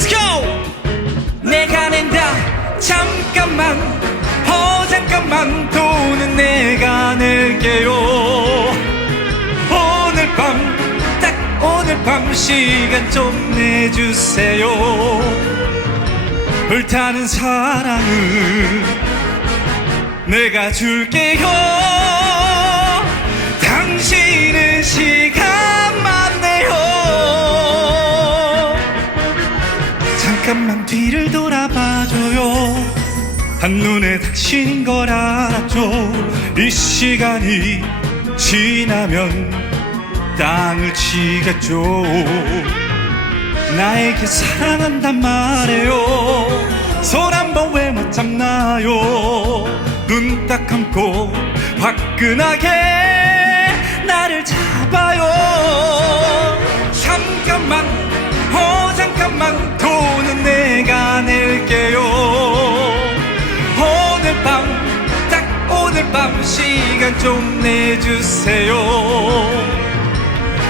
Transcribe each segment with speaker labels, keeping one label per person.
Speaker 1: Let's go. 내가 낸다. 잠깐만. 어 잠깐만. 돈은 내가 낼게요. 오늘 밤 딱 오늘 밤 시간 좀 내주세요. 불타는 사랑을 내가 줄게요. 당신은 시 뒤를 돌아봐줘요. 한눈에 당신인 걸 알았죠. 이 시간이 지나면 땅을 치겠죠. 나에게 사랑한단 말해요. 손 한번 왜 못 잡나요? 눈 딱 감고 화끈하게 나를 잡아요 시간 좀 내주세요.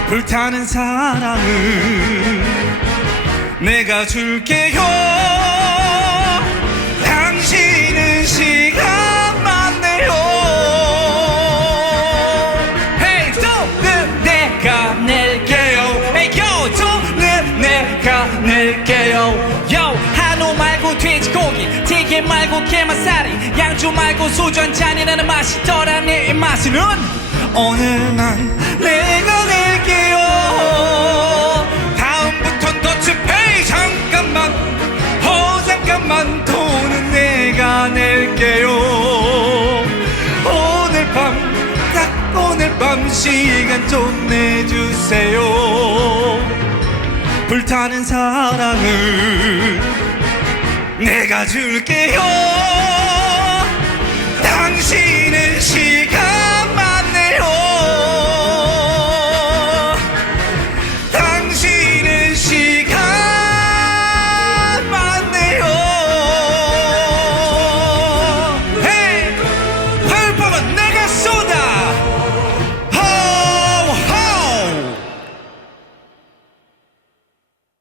Speaker 1: 불타는 사랑을 내가 줄게요. 당신은 시간만 내요. Hey 돈은 내가 낼 말고 게맛살이 양주 말고 소주 한 잔이라는 맛이 덜한 내 입맛은. 오늘 난 내가 낼게요 다음부턴 더치페이 잠깐만 어 잠깐만. 돈은 내가 낼게요. 오늘 밤 딱 오늘 밤 시간 좀 내주세요. 불타는 사랑을 내가 줄게요